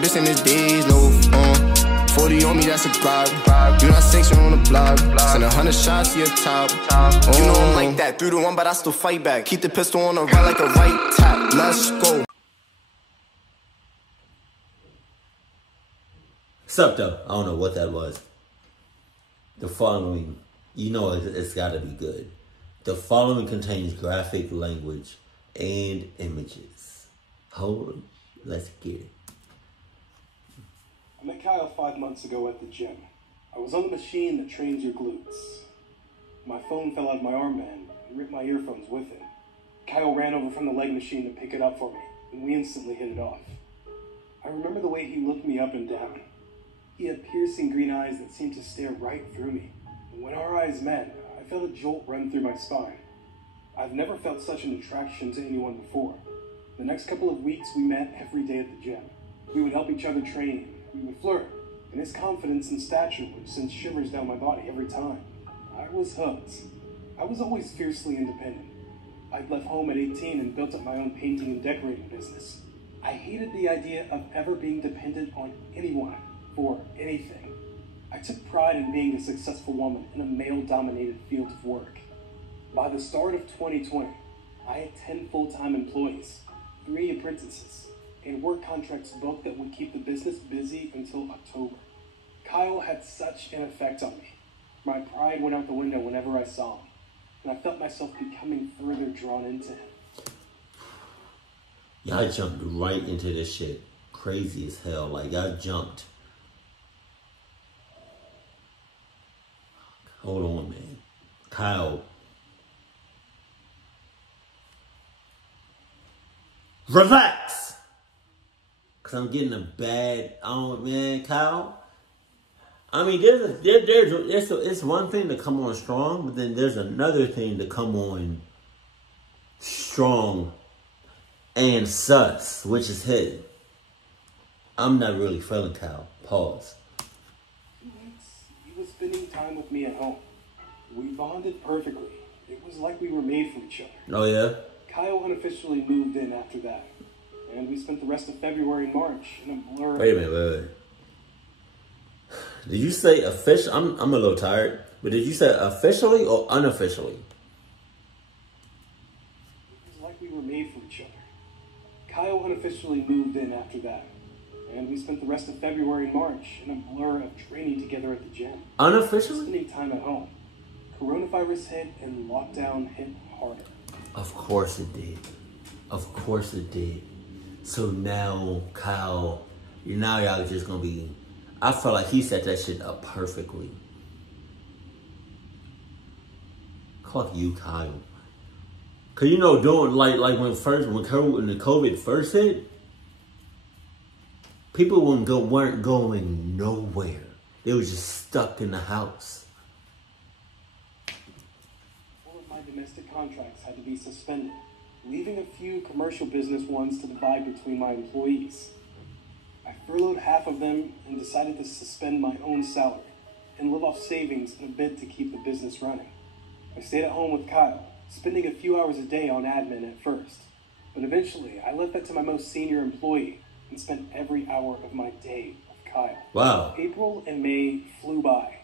bitch in the days, no, 40 on me, that's a Glock. You not sanctioned on the block. Send 100 shots to your top. You know I'm like that. 3-1, but I still fight back. Keep the pistol on the right like a right tap. Let's go. Sup though? I don't know what that was. The following, you know it's got to be good. The following contains graphic language and images. Hold, let's get it. I met Kyle 5 months ago at the gym. I was on the machine that trains your glutes. My phone fell out of my armband and ripped my earphones with it. Kyle ran over from the leg machine to pick it up for me, and we instantly hit it off. I remember the way he looked me up and down. He had piercing green eyes that seemed to stare right through me. And when our eyes met, I felt a jolt run through my spine. I've never felt such an attraction to anyone before. The next couple of weeks, we met every day at the gym. We would help each other train. We would flirt, and his confidence and stature would send shivers down my body every time. I was hooked. I was always fiercely independent. I'd left home at 18 and built up my own painting and decorating business. I hated the idea of ever being dependent on anyone for anything. I took pride in being a successful woman in a male-dominated field of work. By the start of 2020, I had 10 full-time employees, 3 apprentices, and work contracts booked that would keep the business busy until October. Kyle had such an effect on me. My pride went out the window whenever I saw him, and I felt myself becoming further drawn into him. Y'all jumped right into this shit. Crazy as hell. Like, y'all jumped. Hold on, man. Kyle. Relax! Cause I'm getting a bad, man, Kyle. I mean, it's one thing to come on strong, but then there's another thing to come on strong and sus, which is his. I'm not really feeling Kyle. Pause. He was spending time with me at home. We bonded perfectly. It was like we were made for each other. Oh, yeah? Kyle unofficially moved in after that. And we spent the rest of February and March in a blur. Wait a minute, wait. Did you say official? I'm a little tired. But did you say officially or unofficially? It was like we were made for each other. Kyle unofficially moved in after that. And we spent the rest of February and March in a blur of training together at the gym. Unofficially? Spending time at home. Coronavirus hit and lockdown hit harder. Of course it did. Of course it did. So now, Kyle, y'all just gonna be... I felt like he set that shit up perfectly. Fuck you, Kyle. Cause you know, doing like when the COVID first hit, people weren't going nowhere. They was just stuck in the house. All of my domestic contracts had to be suspended, leaving a few commercial business ones to divide between my employees. I furloughed half of them and decided to suspend my own salary and live off savings in a bid to keep the business running. I stayed at home with Kyle, spending a few hours a day on admin at first, but eventually I left that to my most senior employee and spent every hour of my day with Kyle. Wow. April and May flew by.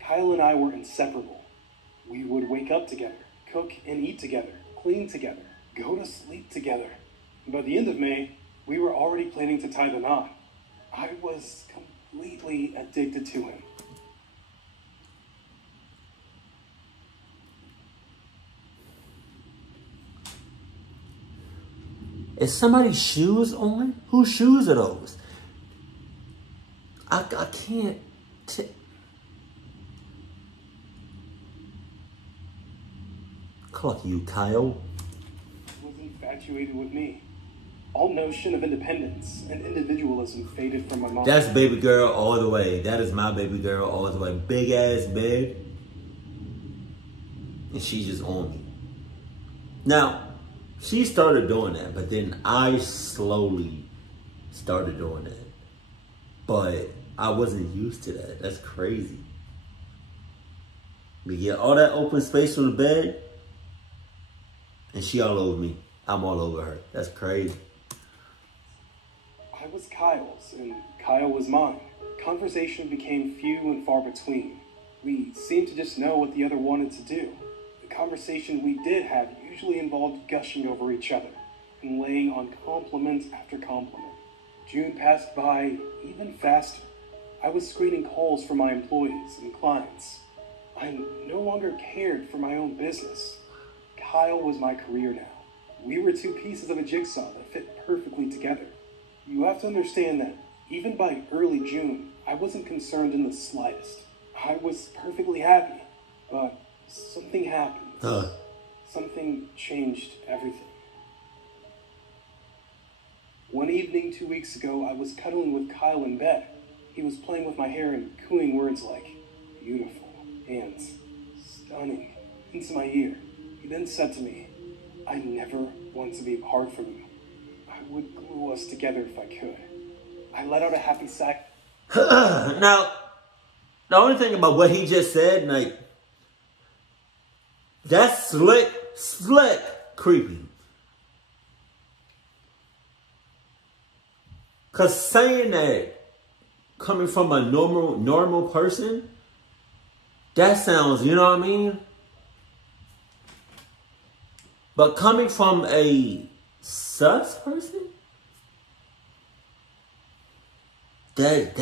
Kyle and I were inseparable. We would wake up together, cook and eat together, clean together, go to sleep together. And by the end of May, we were already planning to tie the knot. I was completely addicted to him. Is somebody's shoes on? Whose shoes are those? I can't... Fuck you, Kyle. He was infatuated with me. All notion of independence and individualism faded from my mind. That's baby girl all the way. That is my baby girl all the way. Big ass bed. And she's just on me. Now, she started doing that, but then I slowly started doing that. But I wasn't used to that. That's crazy. We get all that open space from the bed, and she all over me. I'm all over her. That's crazy. I I was Kyle's, and Kyle was mine. Conversation became few and far between. We seemed to just know what the other wanted to do. The conversation we did have usually involved gushing over each other and laying on compliment after compliment. June passed by even faster. I was screening calls for my employees and clients. I no longer cared for my own business. Kyle was my career now. We were two pieces of a jigsaw that fit perfectly together. You have to understand that even by early June, I wasn't concerned in the slightest. I was perfectly happy, but something happened. Something changed everything. One evening 2 weeks ago, I was cuddling with Kyle in bed. He was playing with my hair and cooing words like beautiful and stunning into my ear. He then said to me, I never want to be apart from you. I would glue us together if I could. I let out a happy sigh. Now, the only thing about what he just said, like, that's slick creepy. Because saying that coming from a normal person, that sounds, you know what I mean? But coming from a sus person, that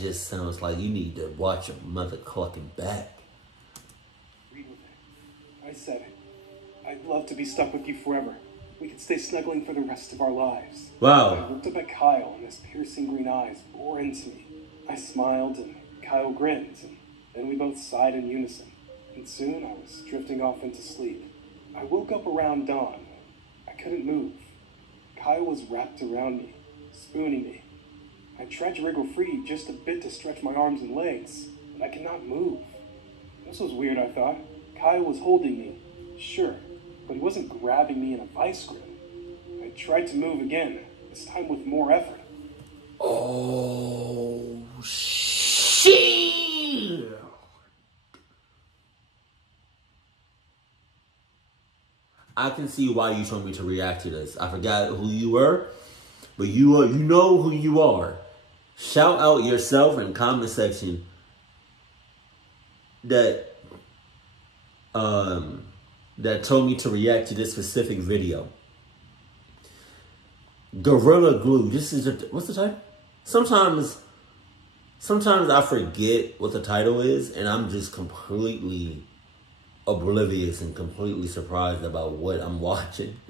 just sounds like you need to watch your mother clucking back. I said, I'd love to be stuck with you forever. We could stay snuggling for the rest of our lives. Wow. I looked up at Kyle, and his piercing green eyes bore into me. I smiled, and Kyle grinned, and then we both sighed in unison. And soon I was drifting off into sleep. I woke up around dawn. I couldn't move. Kyle was wrapped around me, spooning me. I tried to wriggle free just a bit to stretch my arms and legs, but I could not move. This was weird, I thought. Kyle was holding me, sure, but he wasn't grabbing me in a vice grip. I tried to move again, this time with more effort. Oh, shit! I can see why you told me to react to this. I forgot who you were, but you know who you are. Shout out yourself in comment section that told me to react to this specific video. Gorilla Glue. This is what's the title? Sometimes I forget what the title is, and I'm just completely oblivious and completely surprised about what I'm watching.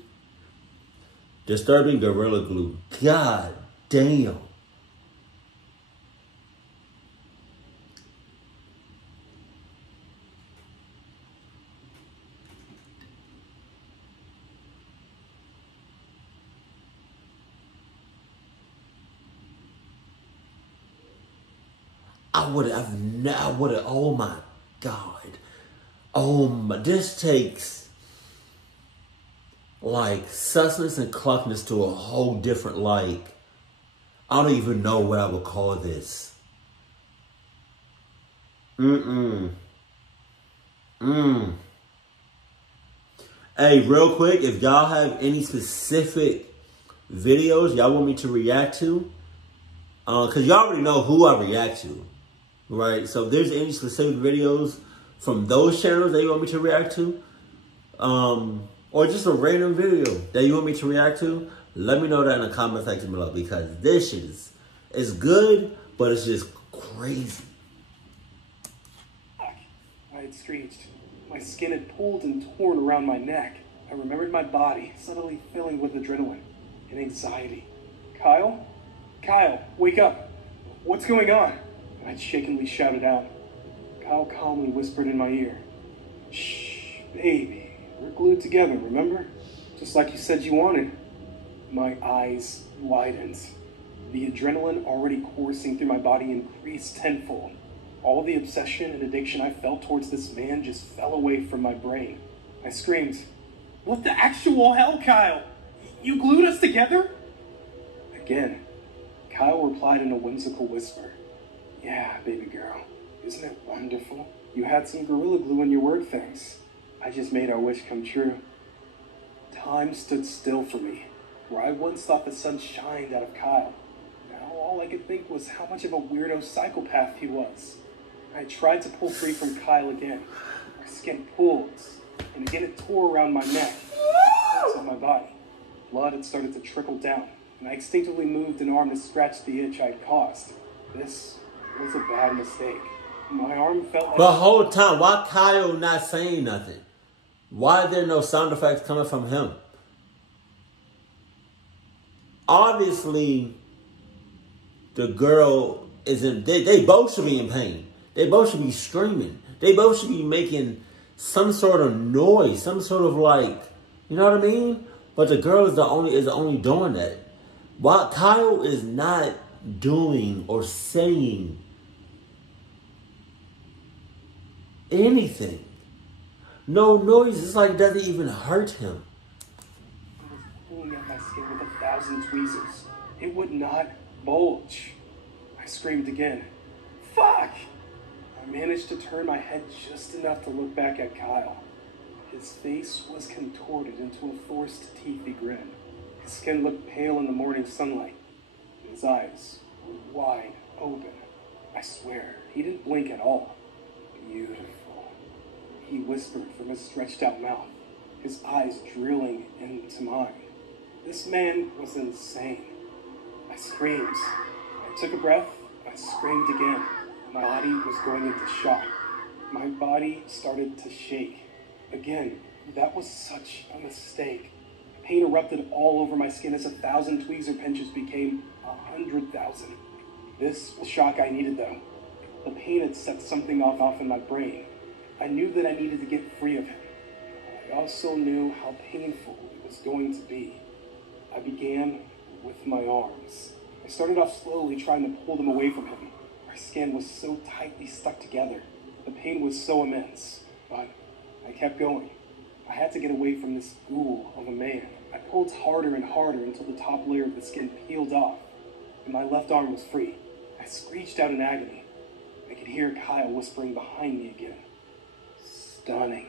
Disturbing Gorilla Glue. God damn. I would have, oh my God. Oh my, this takes like susness and cluckness to a whole different, like, I don't even know what I would call this. Hey, real quick, if y'all have any specific videos y'all want me to react to, because y'all already know who I react to. Right, so if there's any specific videos from those channels that you want me to react to, or just a random video that you want me to react to, let me know that in the comment section below, because this shit is good, but it's just crazy. I had screeched. My skin had pulled and torn around my neck. I remembered my body suddenly filling with adrenaline and anxiety. Kyle? Kyle, wake up. What's going on? I'd shakenly shouted out. Kyle calmly whispered in my ear, shh, baby, we're glued together, remember? Just like you said you wanted. My eyes widened. The adrenaline already coursing through my body increased tenfold. All the obsession and addiction I felt towards this man just fell away from my brain. I screamed, what the actual hell, Kyle? You glued us together? Again, Kyle replied in a whimsical whisper. Yeah, baby girl, isn't it wonderful? You had some Gorilla Glue in your word things. I just made our wish come true. Time stood still for me, where I once thought the sun shined out of Kyle. all I could think was how much of a weirdo psychopath he was. I tried to pull free from Kyle again. My skin pulled, and again it tore around my neck, on my body. Blood had started to trickle down, and I instinctively moved an arm to scratch the itch I'd caused. This was a bad mistake. My arm felt like... The whole time, why Kyle not saying nothing? Why are there no sound effects coming from him? Obviously, the girl isn't... They both should be in pain. They both should be screaming. They both should be making some sort of noise, some sort of like, you know what I mean? But the girl is only doing that. While Kyle is not doing or saying anything. No noise. It's like it doesn't even hurt him. I was pulling at my skin with 1,000 tweezers. It would not bulge. I screamed again. Fuck! I managed to turn my head just enough to look back at Kyle. His face was contorted into a forced teethy grin. His skin looked pale in the morning sunlight. His eyes were wide open. I swear, he didn't blink at all. Beautiful. He whispered from his stretched out mouth, his eyes drilling into mine. This man was insane. I screamed. I took a breath. I screamed again. My body was going into shock. My body started to shake. Again, that was such a mistake. Pain erupted all over my skin as 1,000 tweezer pinches became 100,000. This was shock I needed though. The pain had set something off in my brain. I knew that I needed to get free of him. I also knew how painful it was going to be. I began with my arms. I started off slowly trying to pull them away from him. My skin was so tightly stuck together. The pain was so immense, but I kept going. I had to get away from this ghoul of a man. I pulled harder and harder until the top layer of the skin peeled off, and my left arm was free. I screeched out in agony. I could hear Kyle whispering behind me again. Stunning.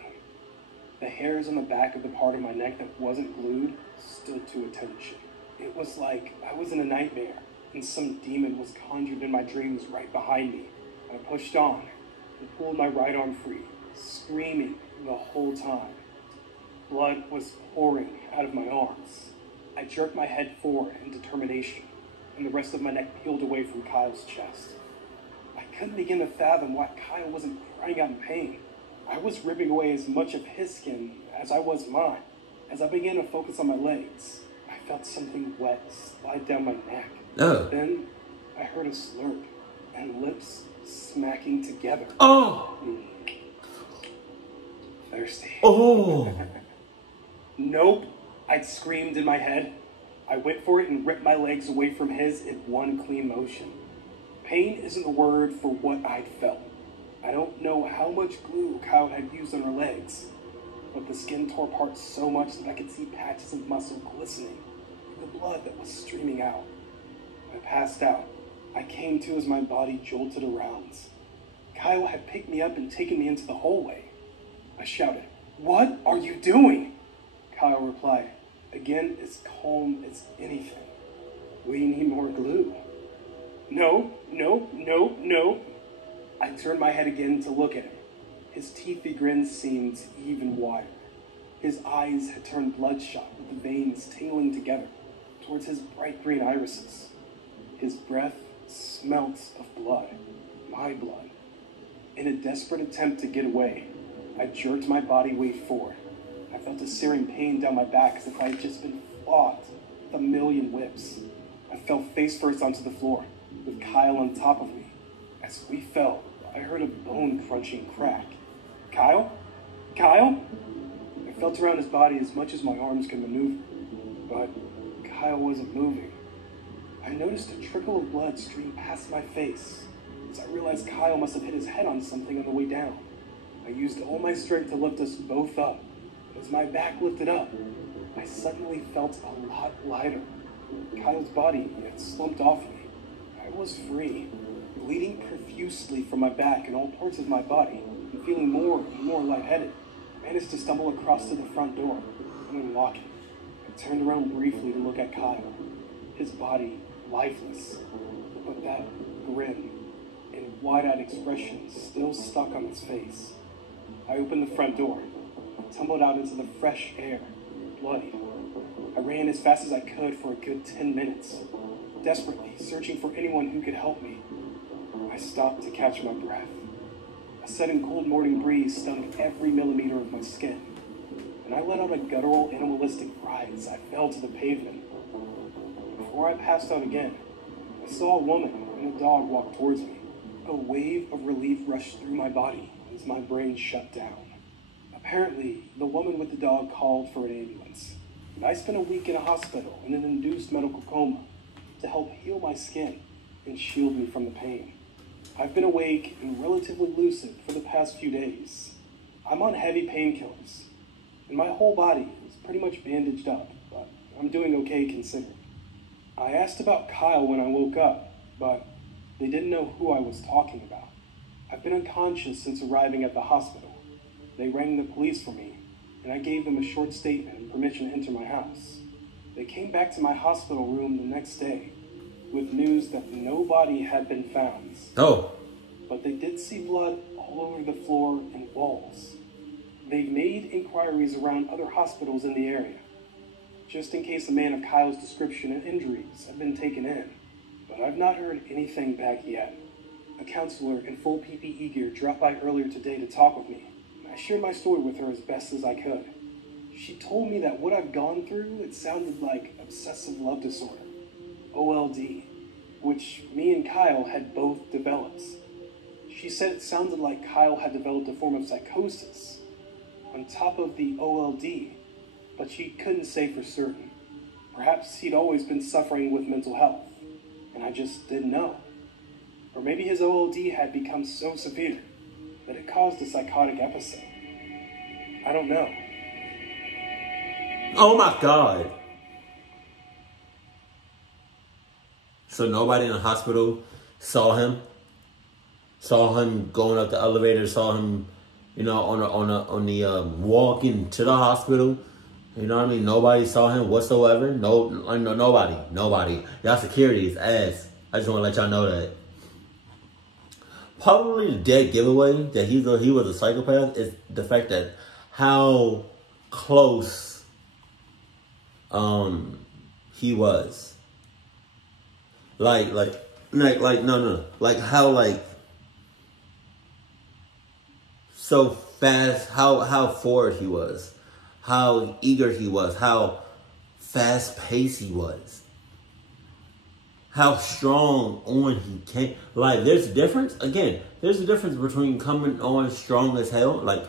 The hairs on the back of the part of my neck that wasn't glued stood to attention. It was like I was in a nightmare, and some demon was conjured in my dreams right behind me. I pushed on and pulled my right arm free, screaming the whole time. Blood was pouring out of my arms. I jerked my head forward in determination, and the rest of my neck peeled away from Kyle's chest. I couldn't begin to fathom why Kyle wasn't crying out in pain. I was ripping away as much of his skin as I was mine. As I began to focus on my legs, I felt something wet slide down my neck. Oh. Then I heard a slurp and lips smacking together. Oh! Thirsty. Oh! Nope, I'd screamed in my head. I went for it and ripped my legs away from his in one clean motion. Pain isn't the word for what I'd felt. I don't know how much glue Kyle had used on her legs, but the skin tore apart so much that I could see patches of muscle glistening with the blood that was streaming out. I passed out. I came to as my body jolted around. Kyle had picked me up and taken me into the hallway. I shouted, "What are you doing?" Kyle replied, again as calm as anything, "We need more glue." No. I turned my head again to look at him. His teethy grin seemed even wider. His eyes had turned bloodshot with the veins tingling together towards his bright green irises. His breath smelt of blood, my blood. In a desperate attempt to get away, I jerked my body weight forward. I felt a searing pain down my back as if I had just been flogged with a million whips. I fell face first onto the floor, with Kyle on top of me. As we fell, I heard a bone-crunching crack. Kyle? Kyle? I felt around his body as much as my arms could maneuver, but Kyle wasn't moving. I noticed a trickle of blood stream past my face as I realized Kyle must have hit his head on something on the way down. I used all my strength to lift us both up. As my back lifted up, I suddenly felt a lot lighter. Kyle's body had slumped off me. I was free, bleeding profusely from my back and all parts of my body, and feeling more and more lightheaded. I managed to stumble across to the front door and unlock it. I turned around briefly to look at Kyle, his body lifeless. The and wide-eyed expression still stuck on his face. I opened the front door, tumbled out into the fresh air, bloody. I ran as fast as I could for a good 10 minutes, desperately searching for anyone who could help me. I stopped to catch my breath. A sudden cold morning breeze stung every millimeter of my skin, and I let out a guttural, animalistic cry as I fell to the pavement. Before I passed out again, I saw a woman and a dog walk towards me. A wave of relief rushed through my body as my brain shut down. Apparently, the woman with the dog called for an ambulance, and I spent a week in a hospital in an induced medical coma to help heal my skin and shield me from the pain. I've been awake and relatively lucid for the past few days. I'm on heavy painkillers, and my whole body is pretty much bandaged up, but I'm doing okay considering. I asked about Kyle when I woke up, but they didn't know who I was talking about. I've been unconscious since arriving at the hospital. They rang the police for me, and I gave them a short statement and permission to enter my house. They came back to my hospital room the next day with news that no body had been found. Oh. But they did see blood all over the floor and walls. They've made inquiries around other hospitals in the area, just in case a man of Kyle's description and injuries have been taken in. But I've not heard anything back yet. A counselor in full PPE gear dropped by earlier today to talk with me. I shared my story with her as best as I could. She told me that what I've gone through, it sounded like obsessive love disorder, OLD, which me and Kyle had both developed. She said it sounded like Kyle had developed a form of psychosis on top of the OLD, but she couldn't say for certain. Perhaps he'd always been suffering with mental health, and I just didn't know. Or maybe his OLD had become so severe that it caused a psychotic episode. I don't know. Oh my God. So nobody in the hospital saw him going up the elevator, saw him, you know, on the walking to the hospital. You know what I mean? Nobody saw him whatsoever. Nobody. Y'all security is ass. I just want to let y'all know that. Probably the dead giveaway that he was a psychopath is the fact that how close he was. Like how so fast, how forward he was, how eager he was, how fast paced he was. How strong on he came. Like, there's a difference. Again, there's a difference between coming on strong as hell. Like,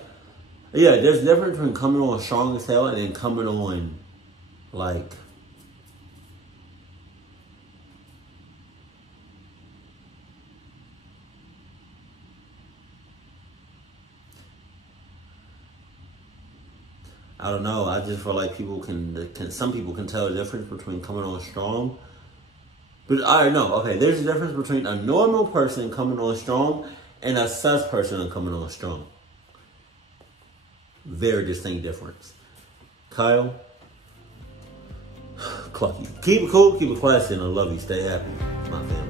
yeah, there's a difference between coming on strong as hell and then coming on, like, I don't know. I just feel like some people can tell the difference between coming on strong. But I don't know. Okay, there's a difference between a normal person coming on strong and a sus person coming on strong. Very distinct difference. Kyle, Clucky. Keep it cool, keep it classy, and I love you. Stay happy, my family.